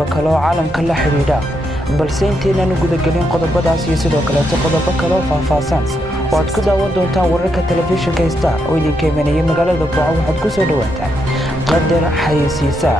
qodobo kale oo caalamka la xiriira balse inteenan gudagelin qodobadaas iyo sidoo kale qodobo kale oo faahfaahsan oo aad ku daawan doontaan wararka telefishinka Star oo idinka imanaya magaalada Burco waxaad ku soo dhawaataan qadar xayeysiisa